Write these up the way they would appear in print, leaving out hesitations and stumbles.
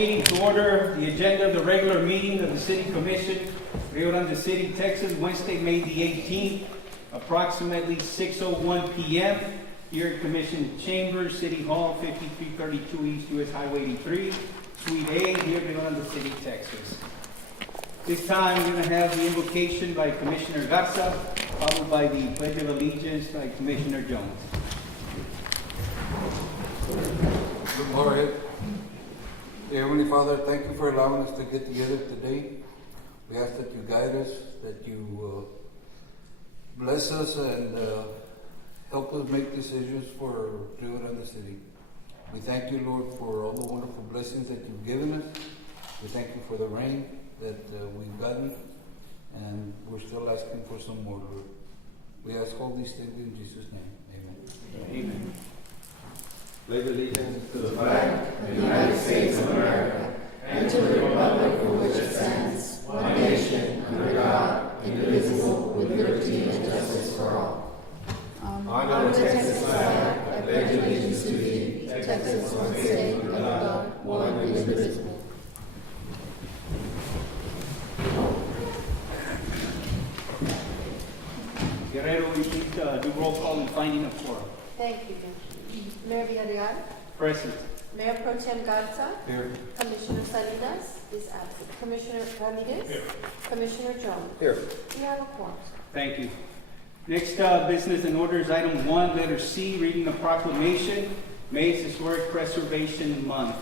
meeting to order. The agenda of the regular meeting of the City Commission, Rio Grande City, Texas, Wednesday, May the 18th, approximately 6:01 p.m. here at Commission Chambers, City Hall, 5332 East US Highway 83, Suite A, here in Rio Grande City, Texas. This time we're going to have the invocation by Commissioner Garza, followed by the Pledge of Allegiance by Commissioner Jones. Good morning. Dear Heavenly Father, thank you for allowing us to get together today. We ask that you guide us, that you bless us and help us make decisions for Rio Grande City. We thank you, Lord, for all the wonderful blessings that you've given us. We thank you for the rain that we've gotten, and we're still asking for some more, Lord. We ask all these things in Jesus' name. Amen. Amen. Pledge allegiance to the flag of the United States of America and to the republic for which it stands, one nation, under God, indivisible, with liberty and justice for all. Honor the Texas flag. I pledge allegiance to thee, Texas, one state, under God, one indivisible. Guerrero, we need to do roll call and finding of quorum. Thank you. Mayor Villarreal, Present. Mayor Pro Tem Garza, Here. Commissioner Salinas is absent, Commissioner Ramirez, Here. Commissioner Jones. Here. We have a quorum. Thank you. Next business and order is item 1, letter C, reading a proclamation, May's Historic Preservation Month.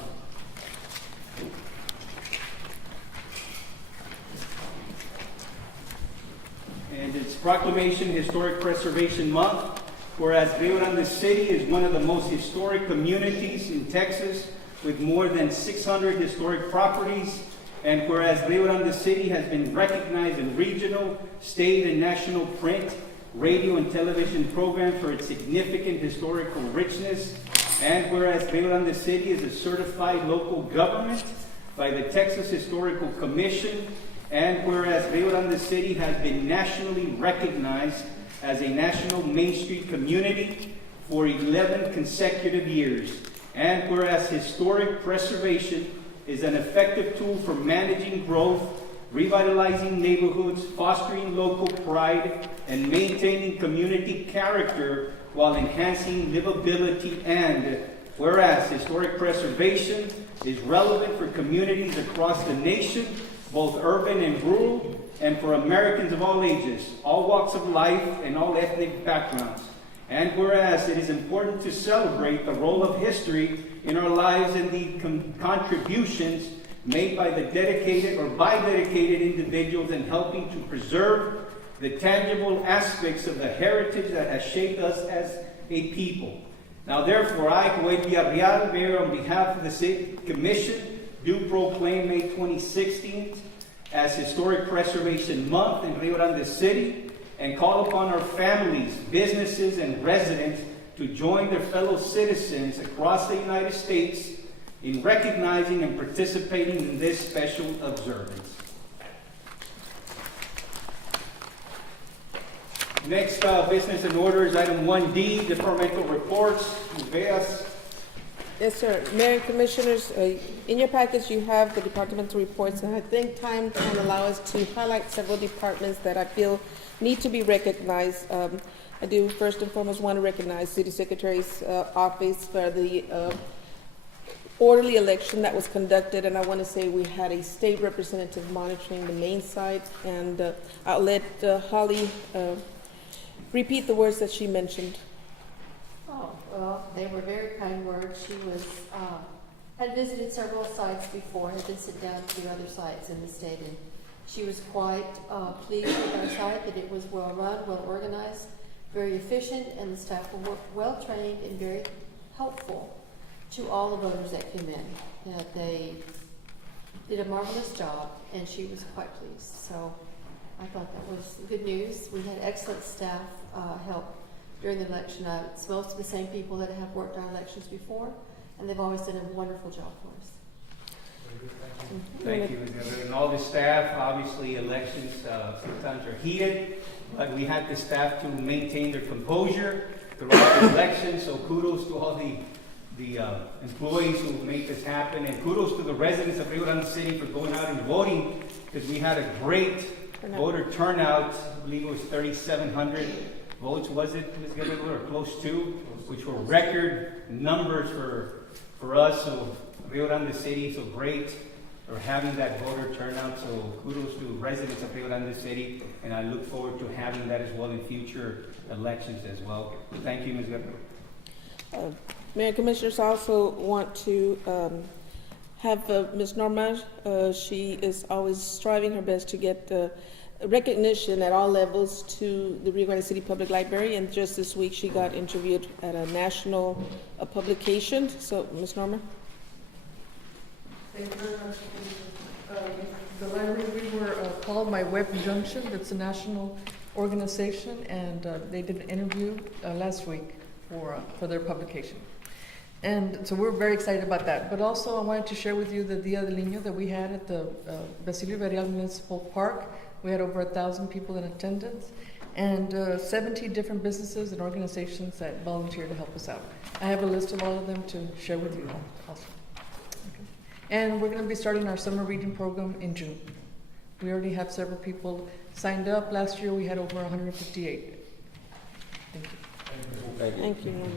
And it's Proclamation Historic Preservation Month, whereas Rio Grande City is one of the most historic communities in Texas with more than 600 historic properties, and whereas Rio Grande City has been recognized in regional, state, and national print, radio, and television programs for its significant historical richness, and whereas Rio Grande City is a certified local government by the Texas Historical Commission, and whereas Rio Grande City has been nationally recognized as a national Main Street community for 11 consecutive years, and whereas historic preservation is an effective tool for managing growth, revitalizing neighborhoods, fostering local pride, and maintaining community character while enhancing livability, and whereas historic preservation is relevant for communities across the nation, both urban and rural, and for Americans of all ages, all walks of life, and all ethnic backgrounds. And whereas it is important to celebrate the role of history in our lives and the contributions made by dedicated individuals in helping to preserve the tangible aspects of the heritage that has shaped us as a people. Now therefore, I, Joel Villarreal, Mayor, on behalf of the City Commission, do proclaim May 2016 as Historic Preservation Month in Rio Grande City, and call upon our families, businesses, and residents to join their fellow citizens across the United States in recognizing and participating in this special observance. Next business and order is item 1D, departmental reports. Uveas. Yes, sir. Mayor and Commissioners, in your package you have the departmental reports, and I think time can allow us to highlight several departments that I feel need to be recognized. I do first and foremost want to recognize City Secretary's office for the orderly election that was conducted, and I want to say we had a state representative monitoring the main site, and I'll let Holly repeat the words that she mentioned. Oh, well, they were very kind words. She was, had visited several sites before, had been sent down to other sites in the state, and she was quite pleased with our site, that it was well run, well organized, very efficient, and the staff were well trained and very helpful to all the voters that came in. That they did a marvelous job, and she was quite pleased. So I thought that was good news. We had excellent staff help during the election. It's most of the same people that have worked our elections before, and they've always done a wonderful job for us. Thank you. And all the staff, obviously elections sometimes are heated, but we had the staff to maintain their composure throughout the election, so kudos to all the the employees who make this happen, and kudos to the residents of Rio Grande City for going out and voting, because we had a great voter turnout. I believe it was 3,700 votes, was it, Ms. Guerrero, or close to, which were record numbers for us, so Rio Grande City, so great for having that voter turnout, so kudos to residents of Rio Grande City, and I look forward to having that as well in future elections as well. Thank you, Ms. Guerrero. Mayor and Commissioners, I also want to have Ms. Norma. She is always striving her best to get recognition at all levels to the Rio Grande City Public Library, and just this week she got interviewed at a national publication. So, Ms. Norma. Thank you very much. The library, we were called by Web Junction. That's a national organization, and they did an interview last week for their publication. And so we're very excited about that. But also I wanted to share with you the Dia del Niño that we had at the Basilio Verial Municipal Park. We had over 1,000 people in attendance, and 70 different businesses and organizations that volunteered to help us out. I have a list of all of them to share with you also. Okay. And we're going to be starting our summer reading program in June. We already have several people signed up. Last year we had over 158. Thank you. Thank you, Norma.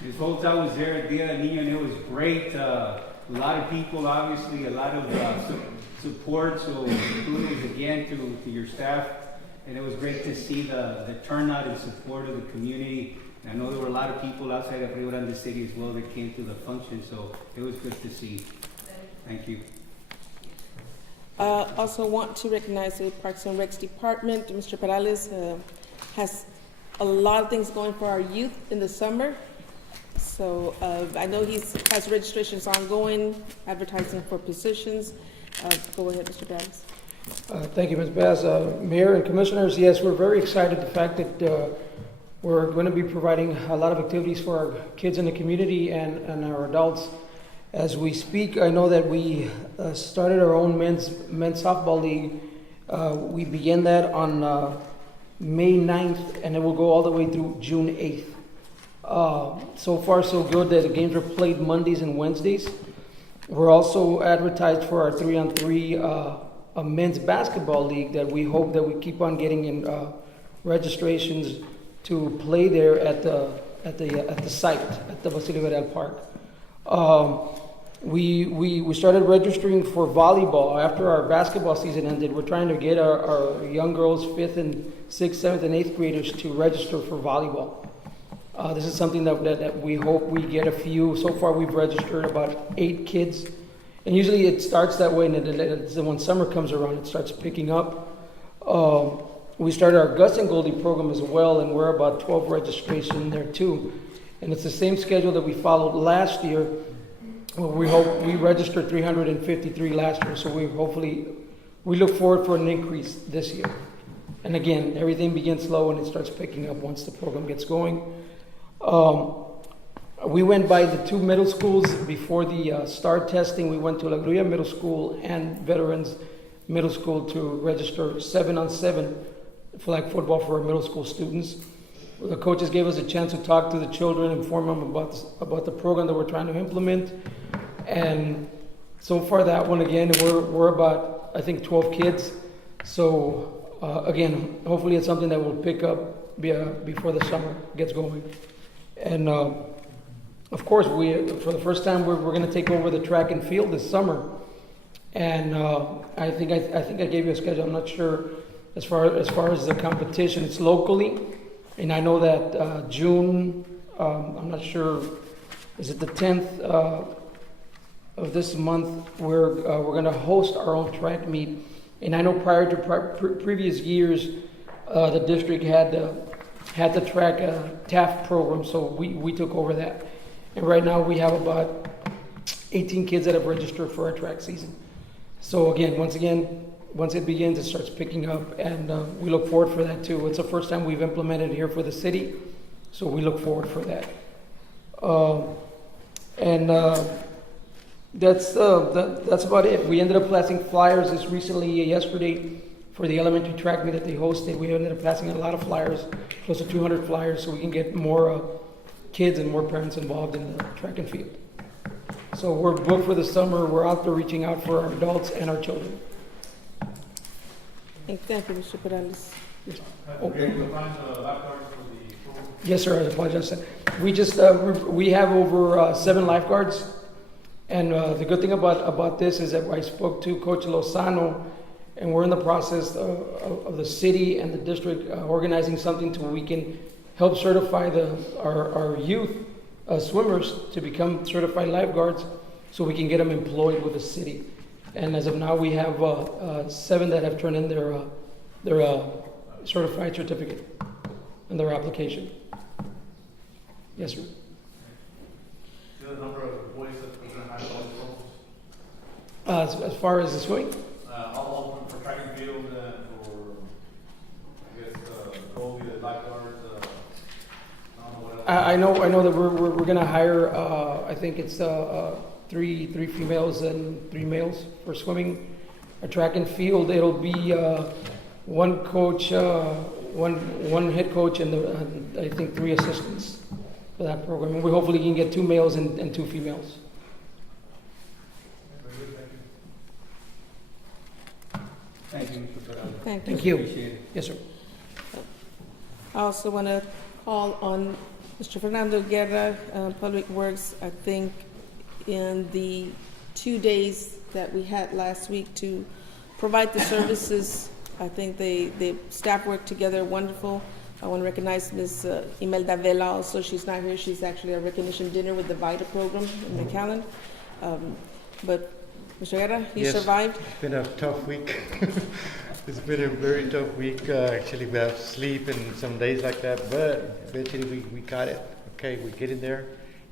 This whole time I was there at Dia del Niño, and it was great. A lot of people, obviously, a lot of support. So kudos again to your staff, and it was great to see the turnout and support of the community. And I know there were a lot of people outside of Rio Grande City as well that came to the function, so it was good to see. Thank you. Also want to recognize the Parks and Recs Department. Mr. Perales has a lot of things going for our youth in the summer. So I know he has registrations ongoing, advertising for positions. Go ahead, Mr. Perales. Thank you, Ms. Bass. Mayor and Commissioners, yes, we're very excited the fact that we're going to be providing a lot of activities for our kids in the community and our adults. As we speak, I know that we started our own men's softball league. We began that on May 9th, and it will go all the way through June 8th. So far, so good that the games are played Mondays and Wednesdays. We're also advertised for our 3-on-3 a men's basketball league that we hope that we keep on getting in registrations to play there at the site at the Basilio Verial Park. We started registering for volleyball after our basketball season ended. We're trying to get our young girls, 5th and 6th, 7th, and 8th graders to register for volleyball. This is something that we hope we get a few. So far, we've registered about 8 kids. And usually it starts that way, and then when summer comes around, it starts picking up. We started our Gus and Goldie program as well, and we're about 12 registration there too. And it's the same schedule that we followed last year. Well, we registered 353 last year, so we look forward for an increase this year. And again, everything begins slow and it starts picking up once the program gets going. We went by the 2 middle schools before the STAR testing. We went to La Gruya Middle School and Veterans Middle School to register 7-on-7 flag football for our middle school students. The coaches gave us a chance to talk to the children, inform them about the program that we're trying to implement. And so far that one, again, we're about, I think, 12 kids. So again, hopefully it's something that will pick up before the summer gets going. And of course, for the first time, we're going to take over the track and field this summer. And I think I gave you a schedule. I'm not sure as far as the competition. It's locally, and I know that June. I'm not sure. Is it the 10th of this month? We're going to host our own track meet. And I know prior to previous years, the district had the track TAF program, so we took over that. And right now we have about 18 kids that have registered for our track season. So once it begins, it starts picking up, and we look forward for that too. It's the first time we've implemented here for the city, so we look forward for that. That's about it. We ended up passing flyers yesterday for the elementary track meet that they hosted. We ended up passing a lot of flyers, close to 200 flyers, so we can get more kids and more parents involved in the track and field. So we're booked for the summer. We're out there reaching out for our adults and our children. Thank you, Mr. Perales. Yes, sir. I apologize. We just we have over 7 lifeguards, and the good thing about this is that I spoke to Coach Lozano, and we're in the process of the city and the district organizing something to where we can help certify our youth swimmers to become certified lifeguards, so we can get them employed with the city. And as of now, we have 7 that have turned in their certified certificate and their application. Yes, sir. The number of boys that we're going to have all these As far as the swimming, all open for track and field and for, I guess, goalie, the lifeguards, I don't know what else. I know that we're gonna hire. I think it's 3 females and 3 males for swimming. A track and field, it'll be 1 coach, one head coach, and I think 3 assistants for that program. And we hopefully can get 2 males and 2 females. Thank you, Mr. Peralta. Thank you. Appreciate it. Yes, sir. I also want to call on Mr. Fernando Guerra, Public Works, I think in the 2 days that we had last week to provide the services. I think the staff worked together wonderful. I want to recognize Ms. Imelda Vela also. She's not here. She's actually at a recognition dinner with the VITA program in McAllen. But Mr. Guerra, you Yes. survived. It's been a tough week. It's been a very tough week. Actually, we have sleep and some days like that, but eventually we got it. Okay, we get in there,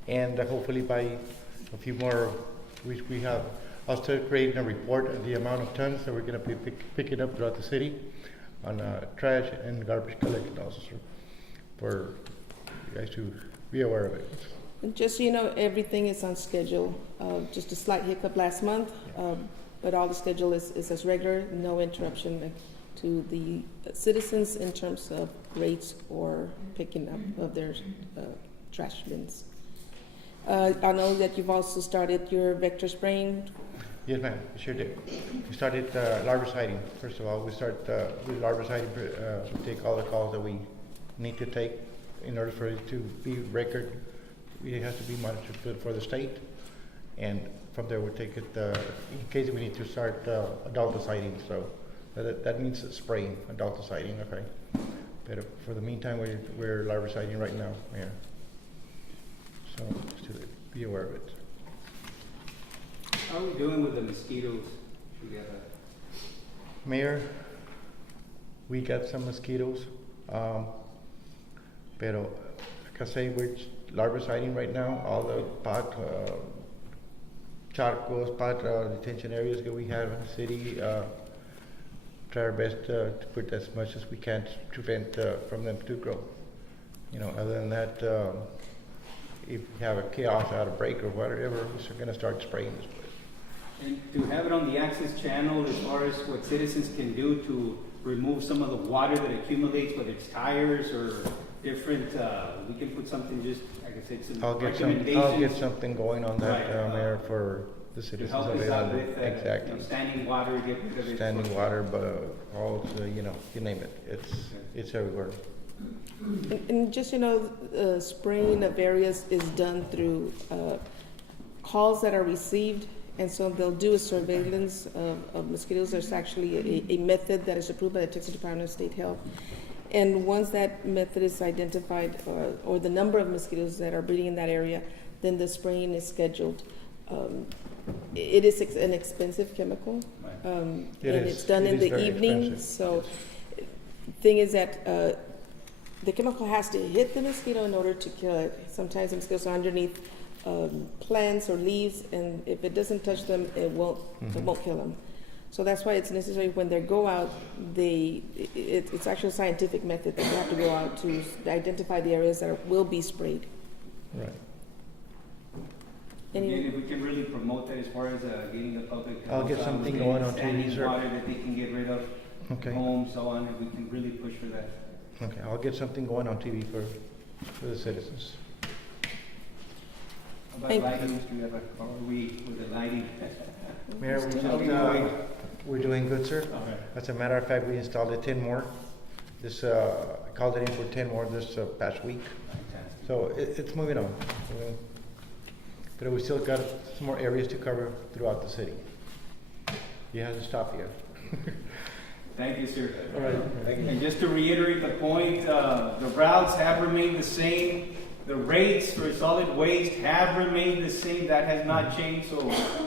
and hopefully by a few more weeks we have. I'll start creating a report of the amount of tons that we're going to be picking up throughout the city on trash and garbage collection also, for you guys to be aware of it. And just so you know, everything is on schedule. Just a slight hiccup last month, but all the schedule is as regular, no interruption to the citizens in terms of rates or picking up of their trash bins. I know that you've also started your vector spraying. Yes, ma'am, we sure did. We started larviciding. First of all, we start with larviciding. We take all the calls that we need to take in order for it to be record. It has to be monitored for the state, and from there we take it in case we need to start adulticiding. So that means spraying, adulticiding. Okay, but for the meantime, we're larviciding right now. Yeah. So just to be aware of it. How are we doing with the mosquitoes together? Mayor, we got some mosquitoes, pero like I say, we're larviciding right now. All the charcos, detention areas that we have in the city. Try our best to put as much as we can to prevent from them to grow. You know, other than that, if we have a chaos out of break or whatever, we're going to start spraying this place. And to have it on the access channel as far as what citizens can do to remove some of the water that accumulates, whether it's tires or different, we can put something just, like I said, some I'll recommendations. get something going on that, Right, Mayor, for the to citizens help of us out Rio with Grande. Exactly. standing water, get rid of it. Standing water, but all, you know, you name it. It's everywhere. And just, you know, spraying of areas is done through calls that are received, and so they'll do a surveillance of mosquitoes. There's actually a method that is approved by the Texas Department of State Health. And once that method is identified, or the number of mosquitoes that are breeding in that area, then the spraying is scheduled. It is an expensive chemical, and it's done in the evening. Expensive. So, thing is that the chemical has to hit the mosquito in order to kill it. Sometimes the mosquitoes are underneath plants or leaves, and if it doesn't touch them, it won't kill them. So that's why it's necessary when they go out. It's actually a scientific method that they have to go out to identify the areas that will be sprayed. Right. And if we can really promote that as far as getting the public. I'll get something going on TV, standing sir. water that they can get rid of, Okay. homes, so on, and we can really push for that. Okay, I'll get something going on TV for the citizens. About Thank- lighting, Mr. Guerra? How are we with the lighting? Mayor, How are we doing? we're doing good, sir. All right. As a matter of fact, we installed 10 more. This, called it in for 10 more this past week. Fantastic. So it's moving on. But we still got some more areas to cover throughout the city. It hasn't stopped yet. Thank you, sir. All right. And just to reiterate the point, the routes have remained the same. The rates for solid waste have remained the same. That has not changed. So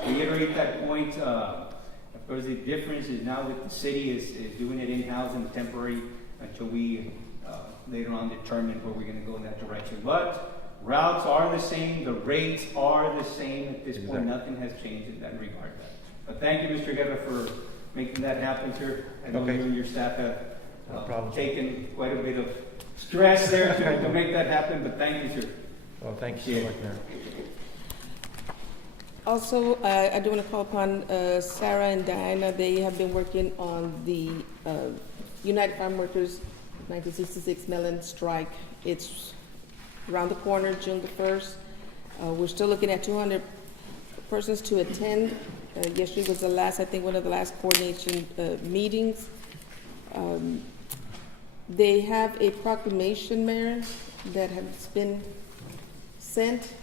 reiterate that point. Of course, the difference is now that the city is doing it in-house and temporary until we later on determine where we're going to go in that direction. But routes are the same. The rates are the same. At this point, nothing has changed in that regard. But thank you, Mr. Guerra, for making that happen, sir. I know Okay. you and your staff have No problem. taken quite a bit of stress there to make that happen, but thank you, sir. Well, thank you so much, Mayor. Also, I do want to call upon Sarah and Diana. They have been working on the United Farm Workers 1966 melon strike. It's around the corner, June the 1st. We're still looking at 200 persons to attend. Yesterday was the last, I think, one of the last coordination meetings. They have a proclamation, Mayor, that has been sent.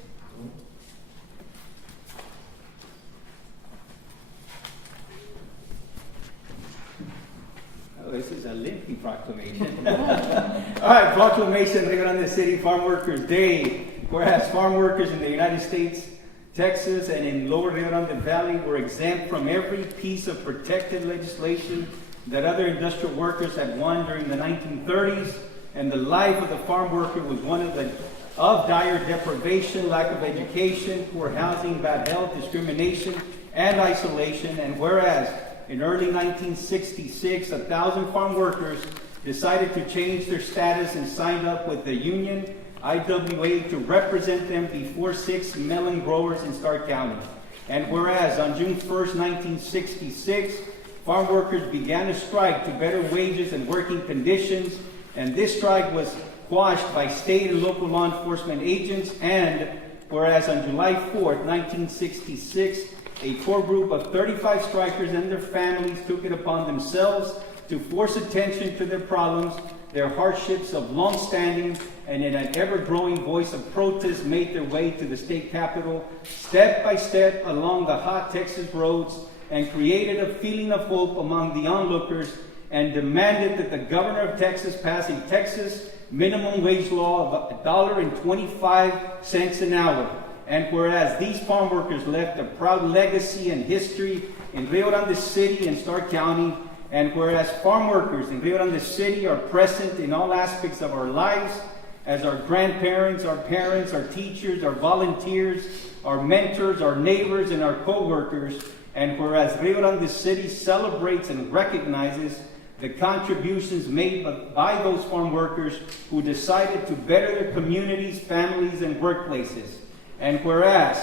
Oh, this is a lengthy proclamation. All right, proclamation, Rio Grande City Farm Workers Day. Whereas farm workers in the United States, Texas, and in Lower Rio Grande Valley were exempt from every piece of protected legislation that other industrial workers had won during the 1930s, and the life of the farm worker was one of dire deprivation, lack of education, poor housing, bad health, discrimination, and isolation. And whereas in early 1966, 1,000 farm workers decided to change their status and signed up with the union IWA to represent them before 6 melon growers in Stark County. And whereas on June 1st, 1966, farm workers began a strike to better wages and working conditions, and this strike was quashed by state and local law enforcement agents. And whereas on July 4th, 1966, a core group of 35 strikers and their families took it upon themselves to force attention to their problems, their hardships of long-standing and in an ever-growing voice of protest made their way to the state capitol, step by step along the hot Texas roads, and created a feeling of hope among the onlookers, and demanded that the governor of Texas pass a Texas minimum wage law of $1.25 an hour. And whereas these farm workers left a proud legacy and history in Rio Grande City and Stark County, and whereas farm workers in Rio Grande City are present in all aspects of our lives, as our grandparents, our parents, our teachers, our volunteers, our mentors, our neighbors, and our co-workers, and whereas Rio Grande City celebrates and recognizes the contributions made by those farm workers who decided to better their communities, families, and workplaces. And whereas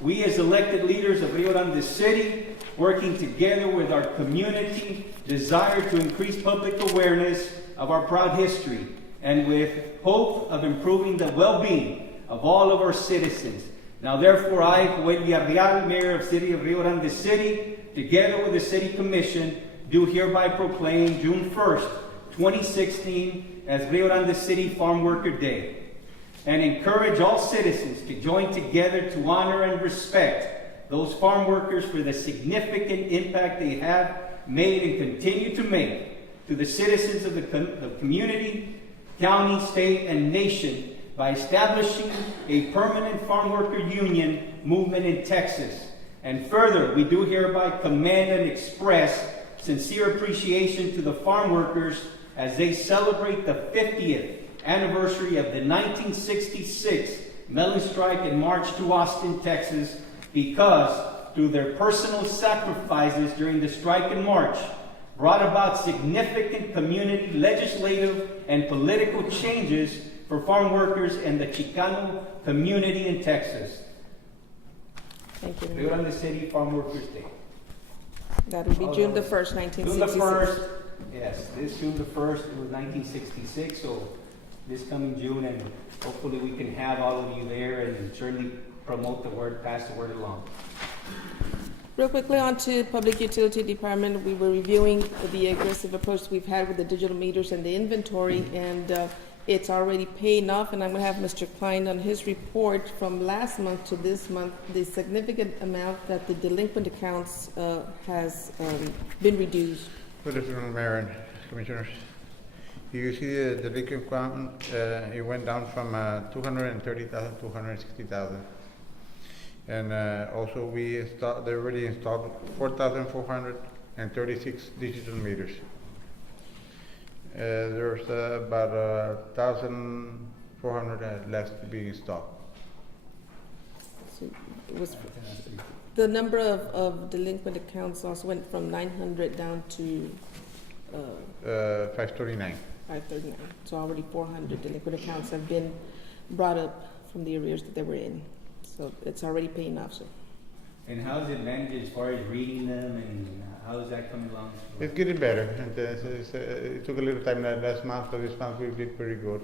we as elected leaders of Rio Grande City, working together with our community, desire to increase public awareness of our proud history, and with hope of improving the well-being of all of our citizens. Now therefore I, Joel Villarreal, Mayor of City of Rio Grande City, together with the City Commission, do hereby proclaim June 1st, 2016 as Rio Grande City Farm Worker Day, and encourage all citizens to join together to honor and respect those farm workers for the significant impact they have made and continue to make to the citizens of the community, county, state, and nation by establishing a permanent farm worker union movement in Texas. And further, we do hereby commend and express sincere appreciation to the farm workers as they celebrate the 50th anniversary of the 1966 melon strike and march to Austin, Texas, because through their personal sacrifices during the strike and march, brought about significant community, legislative, and political changes for farm workers and the Chicano community in Texas. Thank you. Rio Grande City Farm Workers Day. That will be June the 1st, June the 1966. 1st, yes, this June the 1st, it was 1966, so this coming June, and hopefully we can have all of you there, and certainly promote the word, pass the word along. Real quickly on to Public Utility Department. We were reviewing the aggressive approach we've had with the digital meters and the inventory, and it's already paying off. And I'm going to have Mr. Klein on his report from last month to this month, the significant amount that the delinquent accounts has been reduced. Good afternoon, Mayor and Commissioners. You see the delinquent account, it went down from 230,000 to 160,000. And also they already installed 4,436 digital meters. There's about 1,400 left to be installed. So it was, the number of delinquent accounts also went from 900 down to 539. 539. So already 400 delinquent accounts have been brought up from the arrears that they were in. So it's already paying off. So. And how's it managed as far as reading them, and how is that coming along? It's getting better. And it took a little time last month, but this month we did pretty good.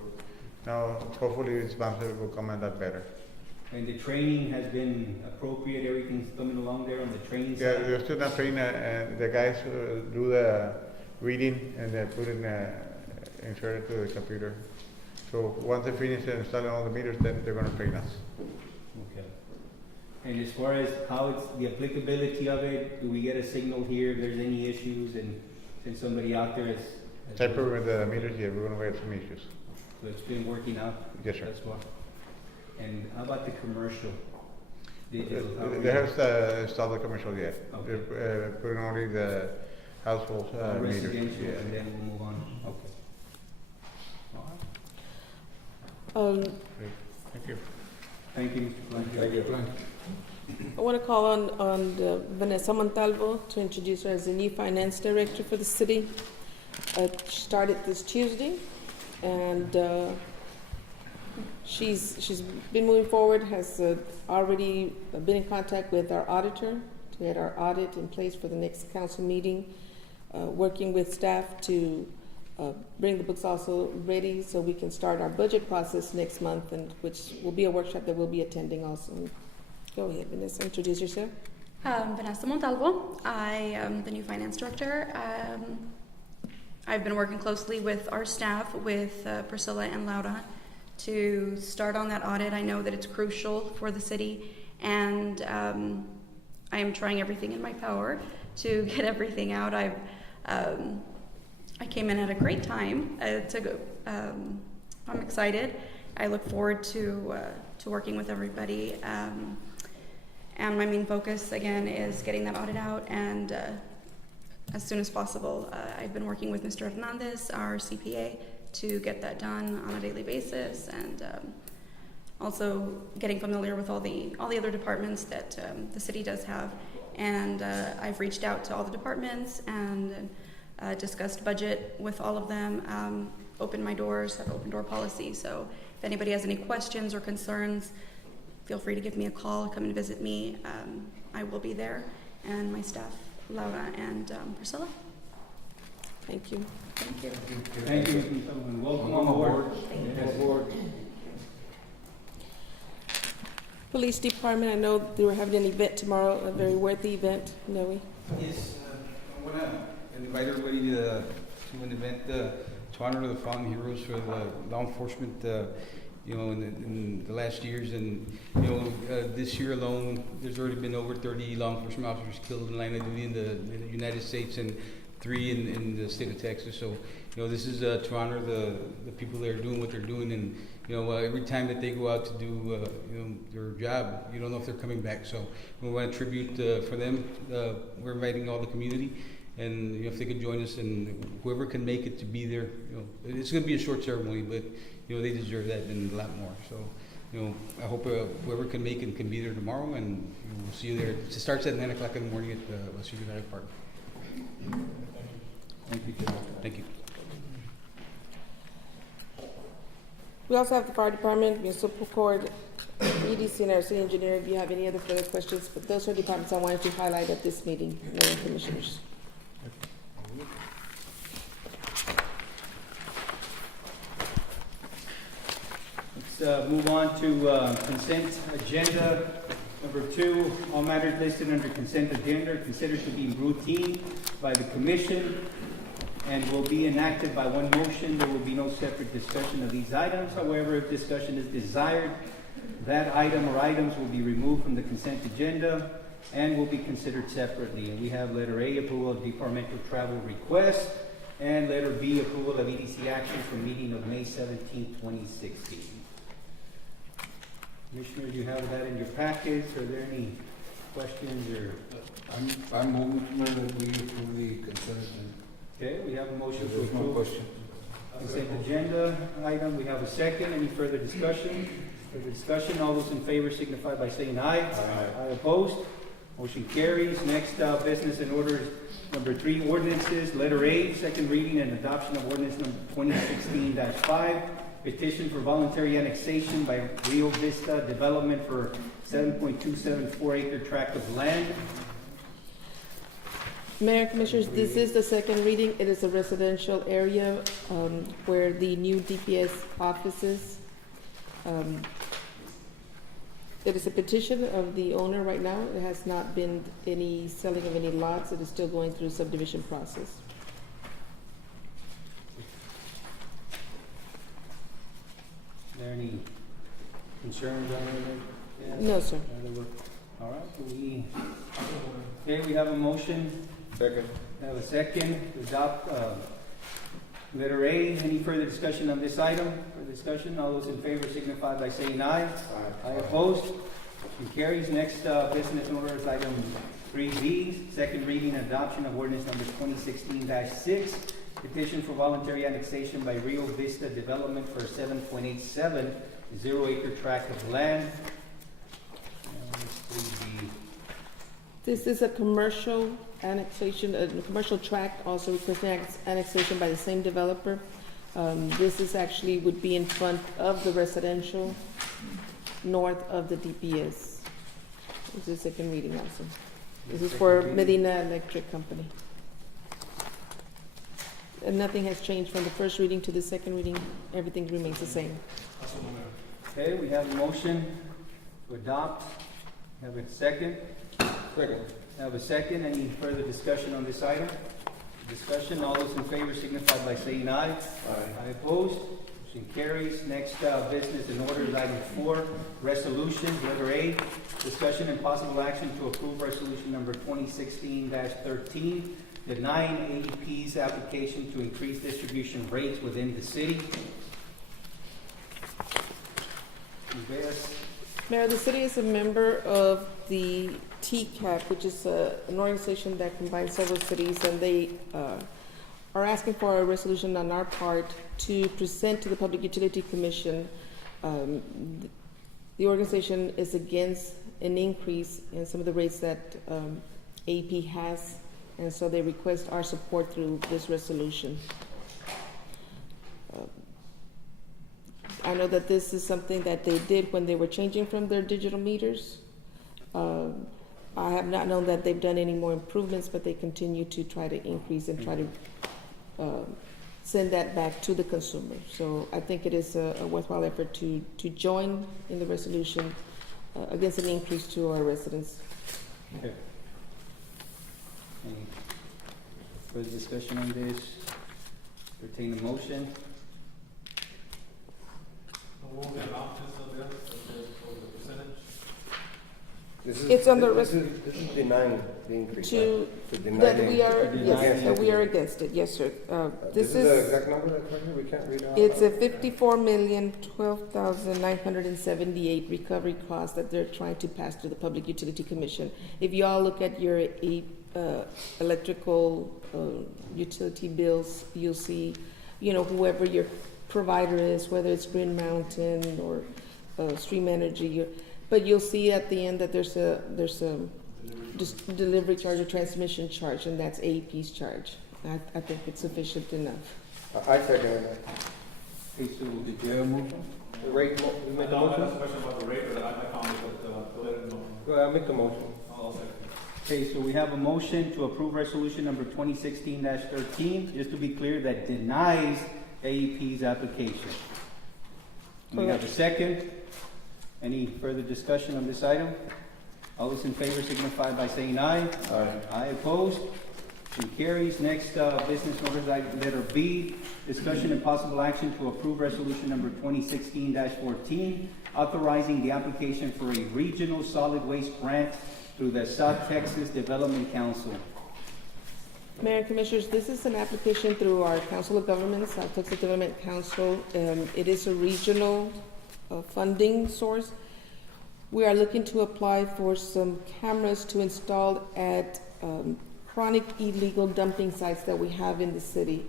Now, hopefully this month it will come out that better. And the training has been appropriate, everything's coming along there on the training Yeah, side? they're still not training, and the guys do the reading and they put in insert it to the computer. So once they finish installing all the meters, then they're going to train us. Okay. And as far as how it's the applicability of it, do we get a signal here if there's any issues, and since somebody out there is... Temper with the meters, yeah, we're going to get some issues. So it's been working out? Yes, sir. That's what. And how about the commercial? Digital? They haven't installed the commercial yet. Okay. They're putting only the household meters. Residential, Yeah. and then we'll move on. Okay. All right. Thank you. Thank you, Mr. Blanco. Thank you, Frank. I want to call on Vanessa Montalvo to introduce her as the new finance director for the city. She started this Tuesday, and she's been moving forward, has already been in contact with our auditor to get our audit in place for the next council meeting, working with staff to bring the books also ready so we can start our budget process next month, and which will be a workshop that we'll be attending also. Go ahead, Vanessa, introduce yourself. Vanessa Montalvo. I am the new finance director. I've been working closely with our staff, with Priscilla and Laura, to start on that audit. I know that it's crucial for the city, and I am trying everything in my power to get everything out. I came in at a great time to go. I'm excited. I look forward to working with everybody. And my main focus, again, is getting that audit out, and as soon as possible. I've been working with Mr. Hernandez, our CPA, to get that done on a daily basis, and also getting familiar with all the other departments that the city does have. And I've reached out to all the departments and discussed budget with all of them, opened my doors, have open door policy. So if anybody has any questions or concerns, feel free to give me a call, come and visit me. I will be there, and my staff, Laura and Priscilla. Thank you. Thank you. Thank you, and welcome on board. Police Department, I know they were having an event tomorrow, a very worthy event, Noe. Yes, I want to invite everybody to an event to honor the fallen heroes for the law enforcement, in the last years. And, this year alone, there's already been over 30 law enforcement officers killed in line of duty in the United States, and 3 in the state of Texas. So, this is to honor the people that are doing what they're doing. And, every time that they go out to do, their job, you don't know if they're coming back. So we want to tribute for them. We're inviting all the community. And if they could join us, and whoever can make it to be there, it's going to be a short ceremony, but they deserve that and a lot more. So, I hope whoever can make it can be there tomorrow, and we'll see you there. It starts at 9 o'clock in the morning at West United Park. Thank you, Jim. Thank you. We also have the fire department, municipal court, EDC, and our city engineer. If you have any other further questions, but those are departments I wanted to highlight at this meeting, Mayor and Commissioners. Let's move on to consent agenda. Number 2, all matters listed under consent agenda are considered to be routine by the Commission and will be enacted by one motion. There will be no separate discussion of these items. However, if discussion is desired, that item or items will be removed from the consent agenda and will be considered separately. And we have letter A, approval of departmental travel request, and letter B, approval of EDC actions for meeting of May 17, 2016. Commissioners, you have that in your packets. Are there any questions or? I'm moving that we approve the consent agenda. Okay, we have a motion to There's no approve question. consent agenda item. We have a second. Any further discussion? Further discussion, all those in favor signify by saying aye. Aye opposed. Motion carries. Next, business and orders number 3, ordinances. Letter A, second reading and adoption of ordinance number 2016-5. Petition for voluntary annexation by Rio Vista Development for 7.274 acre tract of land. Mayor, Commissioners, this is the second reading. It is a residential area where the new DPS offices. It is a petition of the owner right now. There has not been any selling of any lots. It is still going through subdivision process. Are there any concerns on it? Yes? No, sir. All right, okay, we have a motion. Second. We have a second to adopt letter A. Any further discussion on this item? Further discussion, all those in favor signify by saying aye. Aye opposed. Motion carries. Next business order is item 3B, second reading and adoption of ordinance number 2016-6. Petition for voluntary annexation by Rio Vista Development for 7.87 0-acre tract of land. This is a commercial annexation, a commercial tract, also requesting annexation by the same developer. This is actually would be in front of the residential, north of the DPS. This is second reading also. This is for Medina Electric Company. And nothing has changed from the first reading to the second reading. Everything remains the same. Okay, we have a motion to adopt. Have a second. Second. Have a second. Any further discussion on this item? Discussion, all those in favor signify by saying aye. Aye opposed. Motion carries. Next business in order is item 4, resolutions. Letter A, discussion and possible action to approve resolution number 2016-13, denying AEP's application to increase distribution rates within the city. Mayor, the city is a member of the TCAP, which is an organization that combines several cities, and they are asking for a resolution on our part to present to the Public Utility Commission. The organization is against an increase in some of the rates that AEP has, and so they request our support through this resolution. I know that this is something that they did when they were changing from their digital meters. I have not known that they've done any more improvements, but they continue to try to increase and try to send that back to the consumer. So I think it is a worthwhile effort to join in the resolution against an increase to our residents. Okay. Any further discussion on this? Entertain a motion. It's on the this is denying the increase. To deny that the we are, increase. yes, that we are against it, yes, sir. This is the exact number that's right here, we can't read out. It's a $54,012,978 recovery cost that they're trying to pass to the Public Utility Commission. If you all look at your electrical utility bills, you'll see, whoever your provider is, whether it's Green Mountain or Stream Energy, but you'll see at the end that there's a delivery charge or transmission charge, and that's AEP's charge. I think it's sufficient enough. I second it. Okay, so did you have a motion? The rate, you make a No, motion? that's a question about the rate, but I found it, but go ahead and Go ahead, make the motion. I'll second. Okay, so we have a motion to approve resolution number 2016-13, just to be clear, that denies AEP's application. We have a second. Any further discussion on this item? All those in favor signify by saying aye. Aye. Aye opposed. Motion carries. Next, business orders, letter B, discussion and possible action to approve resolution number 2016-14, authorizing the application for a regional solid waste grant through the South Texas Development Council. Mayor and Commissioners, this is an application through our Council of Governments, South Texas Development Council. It is a regional funding source. We are looking to apply for some cameras to install at chronic illegal dumping sites that we have in the city.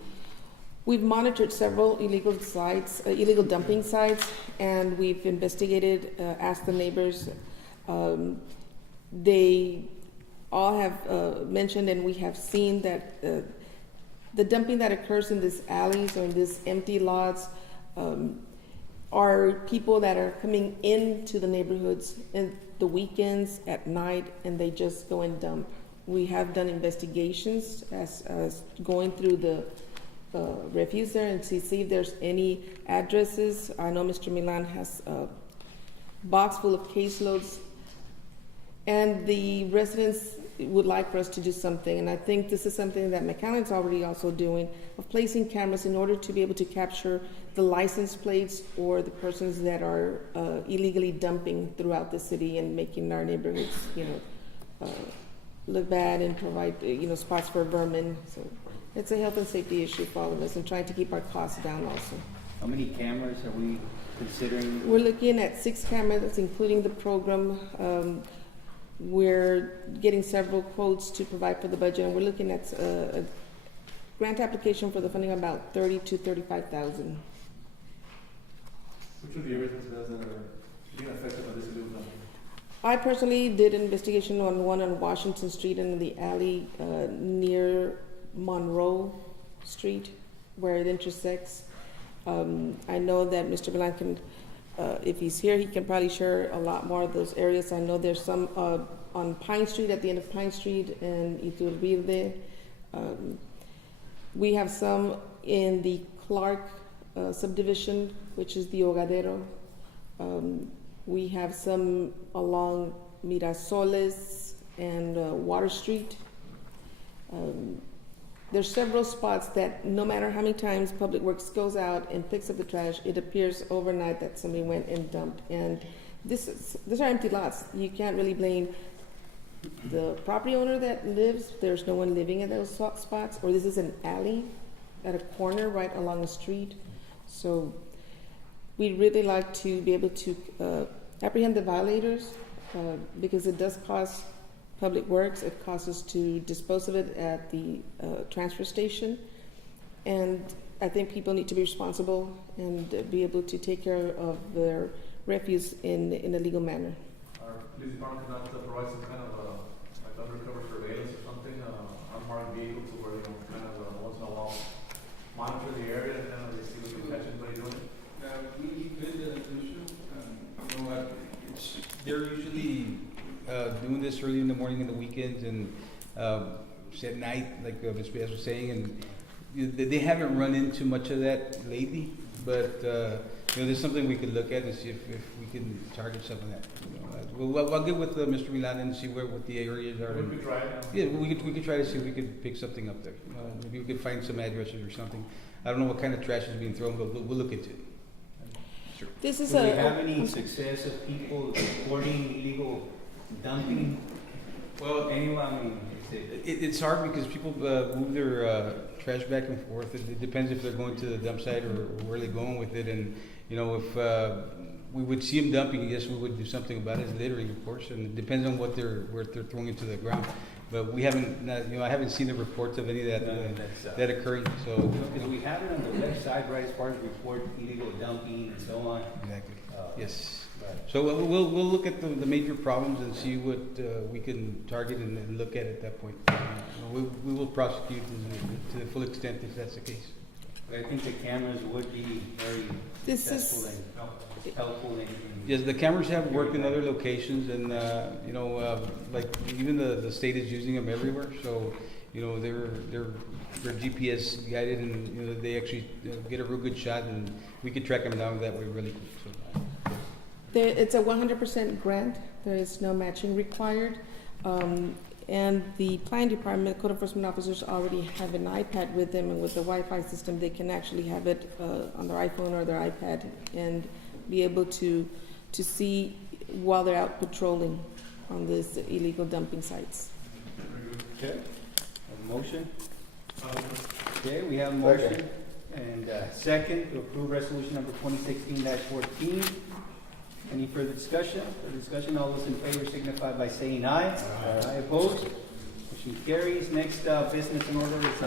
We've monitored several illegal dumping sites, and we've investigated, asked the neighbors. They all have mentioned, and we have seen that the dumping that occurs in these alleys or in these empty lots are people that are coming into the neighborhoods in the weekends at night, and they just go and dump. We have done investigations as going through the refuse there and see if there's any addresses. I know Mr. Milan has a box full of caseloads, and the residents would like for us to do something, and I think this is something that McAllen's already also doing, of placing cameras in order to be able to capture the license plates or the persons that are illegally dumping throughout the city and making our neighborhoods, look bad and provide, spots for vermin. So it's a health and safety issue for all of us, and trying to keep our costs down also. How many cameras are we considering? We're looking at 6 cameras, including the program. We're getting several quotes to provide for the budget, and we're looking at a grant application for the funding of about $30,000 to $35,000. Which of the areas that are being affected by this illegal dumping? I personally did an investigation on one on Washington Street and the alley near Monroe Street, where it intersects. I know that Mr. Milan can, if he's here, he can probably share a lot more of those areas. I know there's some on Pine Street, at the end of Pine Street, and Iturbide. We have some in the Clark subdivision, which is the Hogadero. We have some along Mirasoles and Water Street. There's several spots that no matter how many times Public Works goes out and picks up the trash, it appears overnight that somebody went and dumped. And these are empty lots. You can't really blame the property owner that lives. There's no one living in those spots, or this is an alley at a corner right along the street. So we'd really like to be able to apprehend the violators because it does cost Public Works. It costs us to dispose of it at the transfer station. And I think people need to be responsible and be able to take care of their refuse in a legal manner. Our police department cannot provide some kind of like undercover surveillance or something, unmarked vehicle to where, kind of once in a while monitor the area and kind of see what they catch anybody doing it? We did that issue. They're usually doing this early in the morning and the weekends, and at night, like Ms. Reyes was saying, and they haven't run into much of that lately. But there's something we could look at and see if we can target some of that. I'll get with Mr. Milan and see what the areas are. We could try it. Yeah, we could try to see if we could pick something up there. Maybe we could find some addresses or something. I don't know what kind of trash is being thrown, but we'll look into it. Sure. This is Do we have any success of people reporting illegal dumping? Well, Anyone, I mean, it's hard because people move their trash back and forth. It depends if they're going to the dump site or where they're going with it. And if we would see them dumping, yes, we would do something about it. It's littering, of course, and it depends on what they're throwing into the ground. But we haven't, I haven't seen the reports of any of that that occurring. So because we have it on the left side, right, as far as report illegal dumping and so on. exactly, yes. Right. So we'll look at the major problems and see what we can target and look at that point. We will prosecute to the full extent if that's the case. But I think the cameras would be very This is- successful and helpful in. Yes, the cameras have worked in other locations, and like even the state is using them everywhere. So, they're GPS guided, and they actually get a real good shot, and we could track them down that way really quick. So. It's a 100% grant. There is no matching required. And the planning department, code enforcement officers already have an iPad with them, and with the Wi-Fi system, they can actually have it on their iPhone or their iPad and be able to see while they're out patrolling on these illegal dumping sites. Okay, a motion? Okay, we have a motion and second to approve resolution number 2016-14. Any further discussion? All those in favor signify by saying aye. Aye opposed? Motion carries. Next business in order is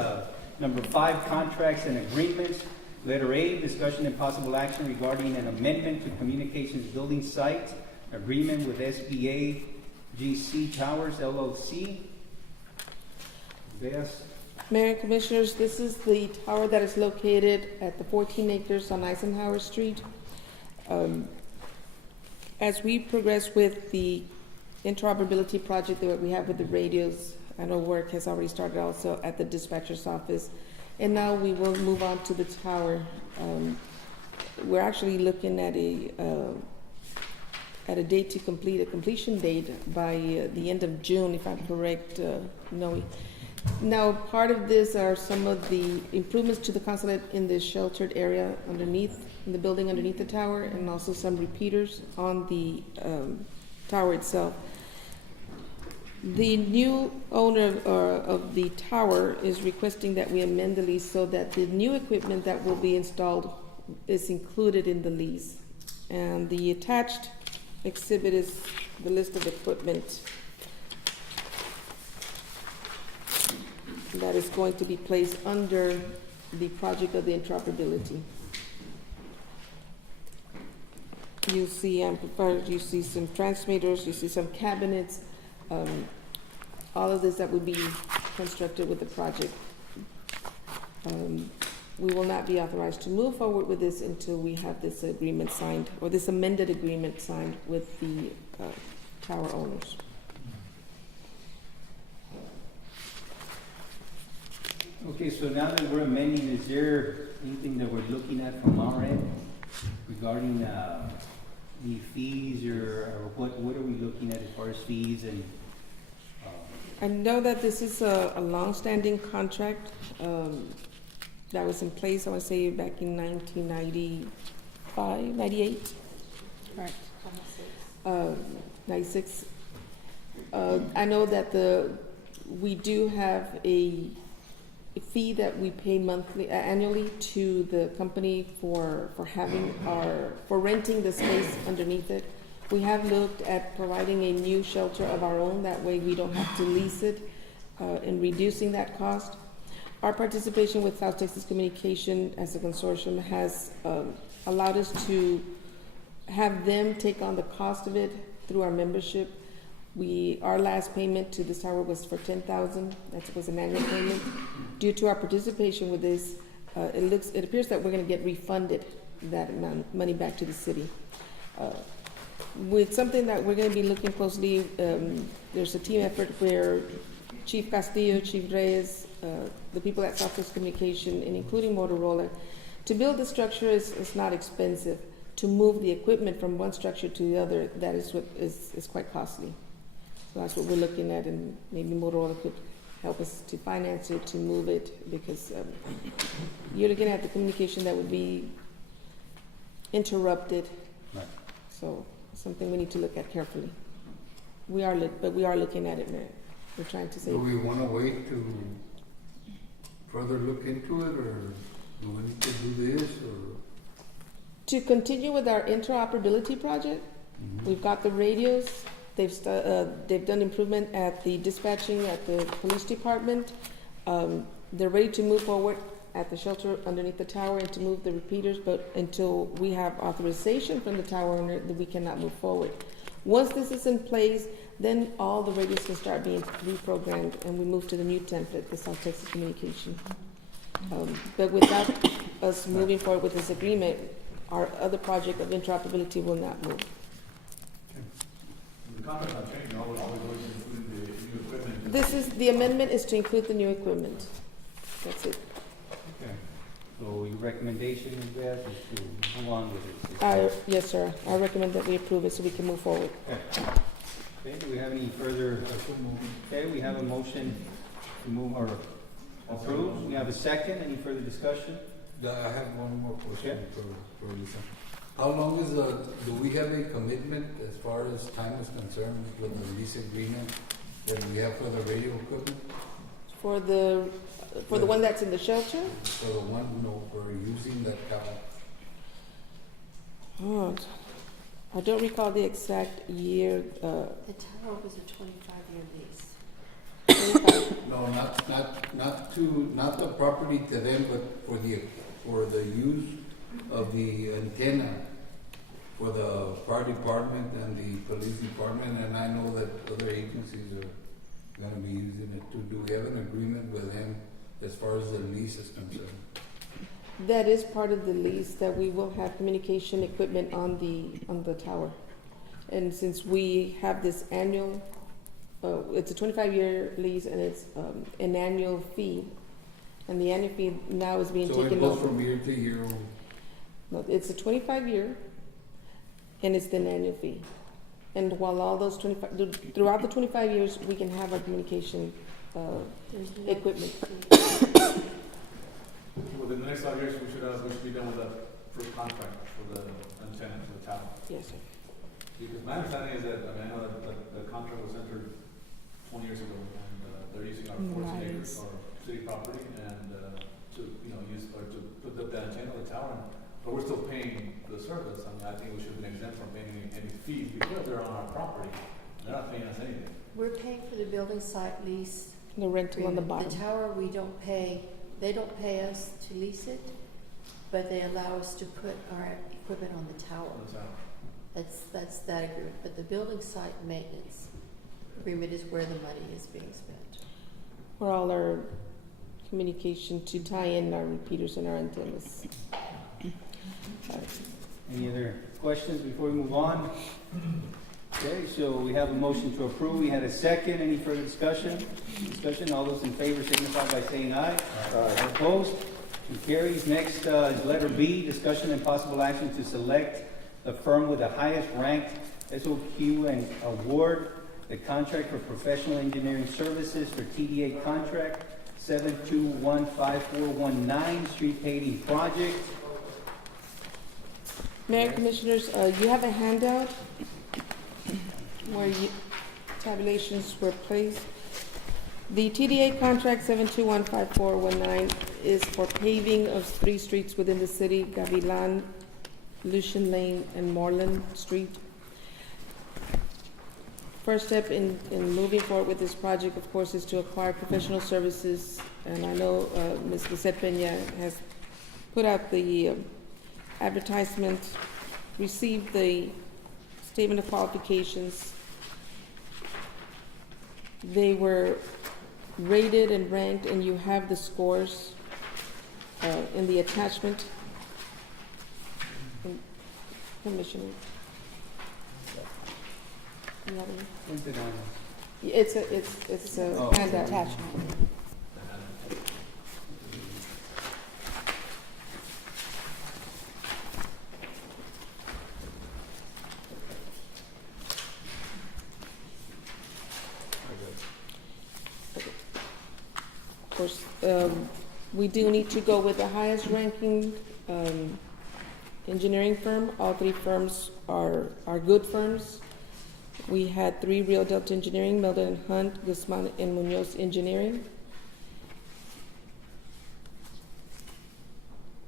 number 5, contracts and agreements. Letter A, discussion and possible action regarding an amendment to communications building site agreement with SBA GC Towers LLC. Yes. Mayor and Commissioners, this is the tower that is located at the 14 acres on Eisenhower Street. As we progress with the interoperability project that we have with the radios, I know work has already started also at the dispatcher's office. And now we will move on to the tower. We're actually looking at a date to complete, a completion date by the end of June, if I'm correct, Noe. Now, part of this are some of the improvements to the consulate in the sheltered area underneath, in the building underneath the tower, and also some repeaters on the tower itself. The new owner of the tower is requesting that we amend the lease so that the new equipment that will be installed is included in the lease. And the attached exhibit is the list of equipment that is going to be placed under the project of the interoperability. You see amplifiers, you see some transmitters, you see some cabinets, all of this that would be constructed with the project. We will not be authorized to move forward with this until we have this agreement signed, or this amended agreement signed with the tower owners. Okay, so now that we're amending, is there anything that we're looking at from our end regarding the fees, or what are we looking at as far as fees and? I know that this is a long-standing contract that was in place, I want to say, back in 1995, 98? Correct. 96. I know that we do have a fee that we pay annually to the company for renting the space underneath it. We have looked at providing a new shelter of our own, that way we don't have to lease it, and reducing that cost. Our participation with South Texas Communication as a consortium has allowed us to have them take on the cost of it through our membership. Our last payment to this tower was for $10,000. That was an annual payment. Due to our participation with this, it appears that we're going to get refunded that amount of money back to the city. With something that we're going to be looking closely, there's a team effort where Chief Castillo, Chief Reyes, the people at South Texas Communication, and including Motorola, to build the structure is not expensive. To move the equipment from one structure to the other, that is what is quite costly. So that's what we're looking at, and maybe Motorola could help us to finance it, to move it, because you're looking at the communication that would be interrupted. Right. So something we need to look at carefully. We are looking at it, Mayor. We're trying to say. Do we want to wait to further look into it, or do we need to do this, or? To continue with our interoperability project, we've got the radios. They've done improvement at the dispatching at the police department. They're ready to move forward at the shelter underneath the tower and to move the repeaters, but until we have authorization from the tower owner, we cannot move forward. Once this is in place, then all the radios can start being reprogrammed, and we move to the new template, the South Texas Communication. But without us moving forward with this agreement, our other project of interoperability will not move. The contract's not changing, always including the new equipment. This is, the amendment is to include the new equipment. That's it. Okay. So your recommendation is that is to move on with it? Yes, sir. I recommend that we approve it so we can move forward. Okay. Okay, do we have any further? Okay, we have a motion to move or approve. We have a second. Any further discussion? I have one more question Okay. for Lisa. How long is do we have a commitment as far as time is concerned with the lease agreement that we have for the radio equipment? For the one that's in the shelter? For the one, for using that tower? Oh, I don't recall the exact year. The tower was a 25-year lease. No, not the property to them, but for the use of the antenna for the fire department and the police department, and I know that other agencies are gonna be using it too. Do we have an agreement with them as far as the lease is concerned? That is part of the lease, that we will have communication equipment on the tower. And since we have this annual, it's a 25-year lease and it's an annual fee. And the annual fee now is being taken So it over. goes from year to year? No, it's a 25-year and it's an annual fee. And while all those throughout the 25 years, we can have our communication There's no equipment. Within the next 5 years, we should be done with the first contract for the antenna for the tower. Yes, sir. Because my understanding is that, I know that the contract was entered 20 years ago, and they're using our 14 acres, Nice. our city property, and to, use, or to put up the antenna on the tower, but we're still paying the service. I think we should have been exempt from paying any fees because they're on our property. They're not paying us anything. We're paying for the building site lease. The rental on the agreement. bottom. The tower, we don't pay, they don't pay us to lease it, but they allow us to put our equipment on the tower. On the tower. That's that agreement. But the building site maintenance agreement is where the money is being spent. For all our communication to tie in our repeaters and our antennas. Any other questions before we move on? Okay, so we have a motion to approve. We had a second. Any further discussion? All those in favor signify by saying aye. Opposed? It carries. Next is letter B, discussion and possible action to select the firm with the highest ranked SOQ and award the contract for professional engineering services for TDA contract 7215419 street paving project. Mayor, Commissioners, you have a handout where tabulations were placed. The TDA contract 7215419 is for paving of 3 streets within the city: Gavilan, Lucian Lane, and Moreland Street. First step in moving forward with this project, of course, is to acquire professional services. And I know Ms. Lisette Peña has put out the advertisement, received the statement of qualifications. They were rated and ranked, and you have the scores in the attachment. Commissioner. You have any? It's a handout. Attachment. Of course, we do need to go with the highest ranking engineering firm. All 3 firms are good firms. We had 3: Rio Delta Engineering, Melden and Hunt, Guzman and Munoz Engineering.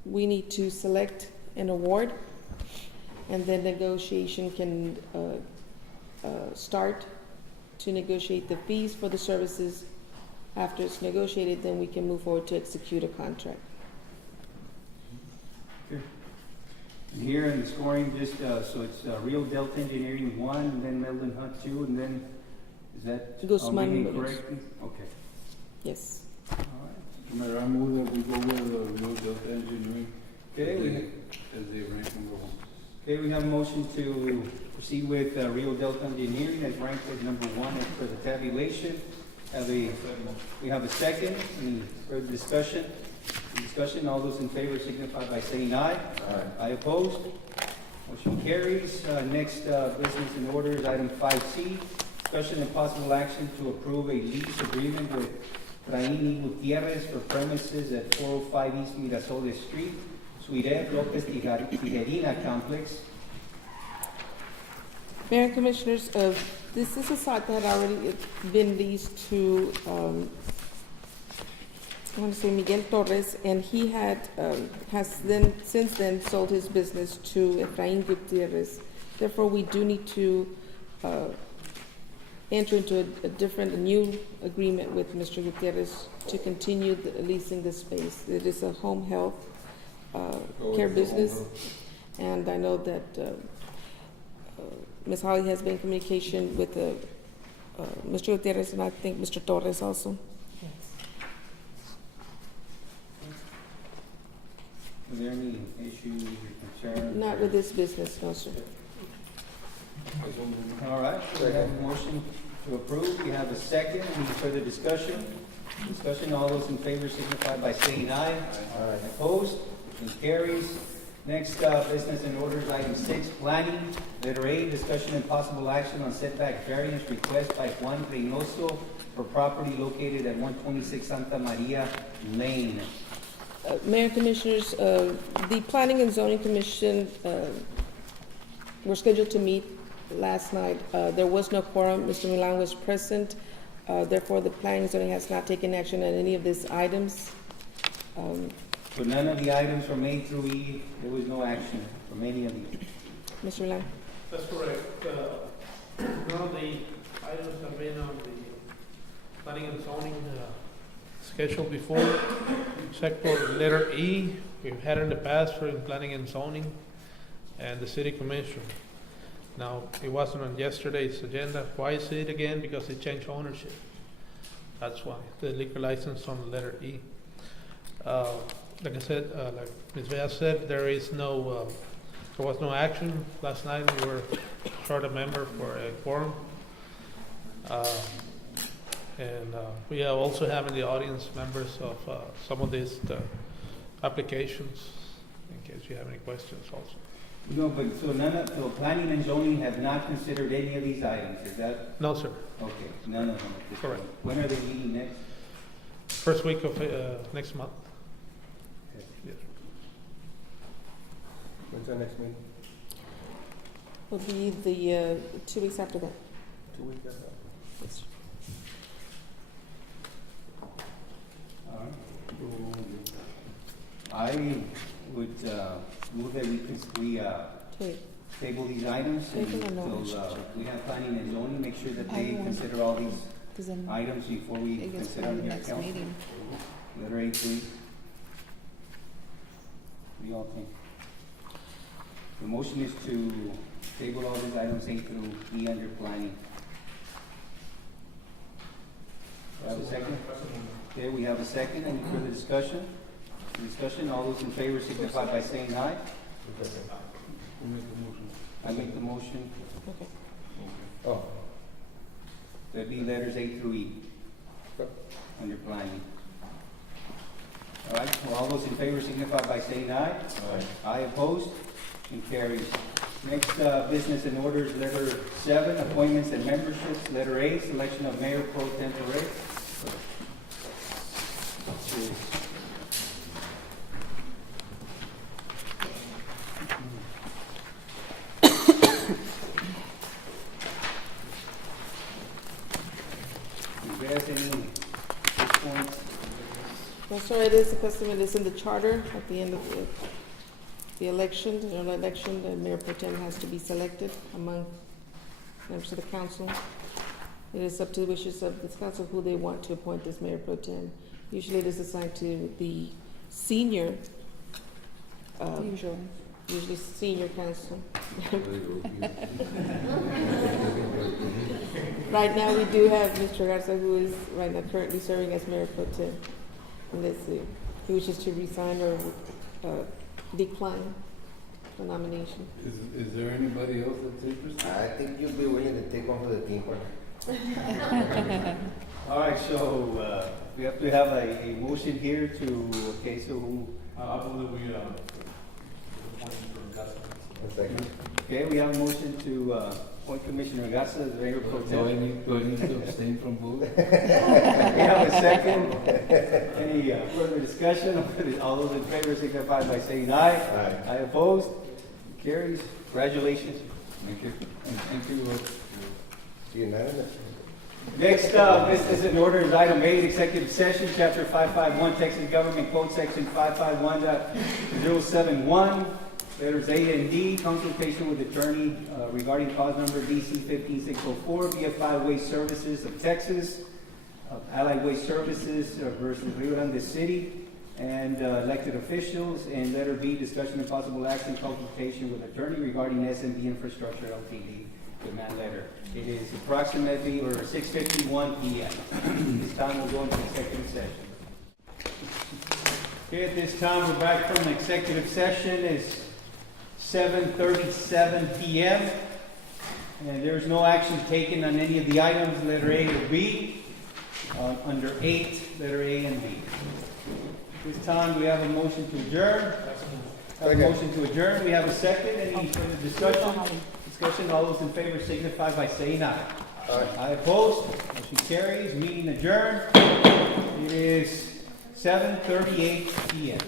We need to select an award, and then negotiation can start to negotiate the fees for the services. After it's negotiated, then we can move forward to execute a contract. And here in the scoring, just so it's Rio Delta Engineering 1, and then Melvin Hunt 2, and then is that Guzman reading Munoz. correctly? Okay. Yes. All right. Mayor, I move that we go with Rio Delta Engineering Okay, as they rank number one. okay, we have a motion to proceed with Rio Delta Engineering as ranked as number one as per the tabulation. We have a second. Any further discussion? Discussion, all those in favor signify by saying aye. Aye. Aye opposed? Motion carries. Next business in order is item 5C, discussion and possible action to approve a lease agreement with Traini Gutierrez for premises at 405 East Mirasoles Street, Suite F, Lopez Tijerina Complex. Mayor and Commissioners, this is a site that had already been leased to, I want to say Miguel Torres, and he has since then sold his business to Efraín Gutierrez. Therefore, we do need to enter into a new agreement with Mr. Gutierrez to continue leasing the space. It is a home health care business, and I know that Ms. Holly has been in communication with Mr. Gutierrez, and I think Mr. Torres also. Is there any issues or concerns? Not with this business, no, sir. All right, so we have a motion to approve. We have a second. Any further discussion? Discussion, all those in favor signify by saying aye. Aye. Opposed? Motion carries. Next, business and orders, item 6, planning. Letter A, discussion and possible action on setback variance request by Juan Reynoso for property located at 126 Santa Maria Lane. Mayor and Commissioners, the Planning and Zoning Commission were scheduled to meet last night. There was no quorum. Mr. Milan was present. Therefore, the Planning and Zoning has not taken action on any of these items. So none of the items from A through E, there was no action from any of these. Mr. Milan? That's correct. None of the items have been on the planning and zoning schedule before, except for letter E. We've had in the past for planning and zoning and the city commission. Now, it wasn't on yesterday's agenda. Why is it again? Because they changed ownership. That's why, the liquor license on the letter E. Like I said, like Ms. Vea said, there was no action last night. We were short a member for a quorum. And we are also having the audience members of some of these applications, in case you have any questions also. No, but so planning and zoning have not considered any of these items, is that? No, sir. Okay, none of them. at this Correct. point. When are they meeting next? First week of next month. Yes. When's our next meeting? Will be the 2 weeks after that. 2 weeks after? Yes. I would move that we Okay. table these items Table or no until action? we have planning and zoning, make sure that I they won't. consider all these Because then items before we it gets consider for the them here at next council. meeting. Letter A, please. What do you all think? The motion is to table all these items A through E under planning. Do I have a second? Okay, we have a second. Any further discussion? Discussion, all those in favor signify by saying aye. I make the motion. Okay. Oh. That'd be letters A through E under planning. All right, well, all those in favor signify by saying aye. Aye. Aye opposed, and carries. Next, business and orders, letter 7, appointments and memberships. Letter A, selection of mayor pro tempore. You guys any points? Well, sir, it is a custom, it is in the charter at the end of the election, the general election, the mayor pro tem has to be selected among members of the council. It is up to the wishes of this council who they want to appoint as mayor pro tem. Usually it is assigned to the senior, usually senior council. Right now, we do have Mr. Garza, who is right now currently serving as mayor pro tem. unless he wishes to resign or decline the nomination. Is there anybody else that's interested? I think you'll be willing to take one for the team, partner. All right, so we have to have a motion here to, okay, so who, I believe we, appointed for investment. One second. okay, we have a motion to appoint Commissioner Gasa as Mayor Pro Do I Tem. need to abstain from voting? We have a second. Any further discussion? All those in favor signify by saying aye. Aye. Aye opposed? Carries. Congratulations. Thank you. And thank you. Unanimous. Next up, business and order is item 8, executive session, chapter 551, Texas Government Code section 551.071, letters A and D, consultation with attorney regarding cause number BC 15604, BFI Waste Services of Texas, Allied Waste Services versus Rio Grande City, and elected officials, and letter B, discussion and possible action, consultation with attorney regarding SMB Infrastructure Ltd. demand letter. It is approximately or 6:51 p.m. This time we'll go into executive session. Okay, at this time we're back from executive session. It's 7:37 p.m. and there's no action taken on any of the items, letter A or B. Under 8, letter A and B. This time we have a motion to adjourn. Have a motion to adjourn. We have a second. Any further discussion? All those in favor signify by saying aye. Aye. Aye opposed. Motion carries. Meeting adjourned. It is 7:38 p.m.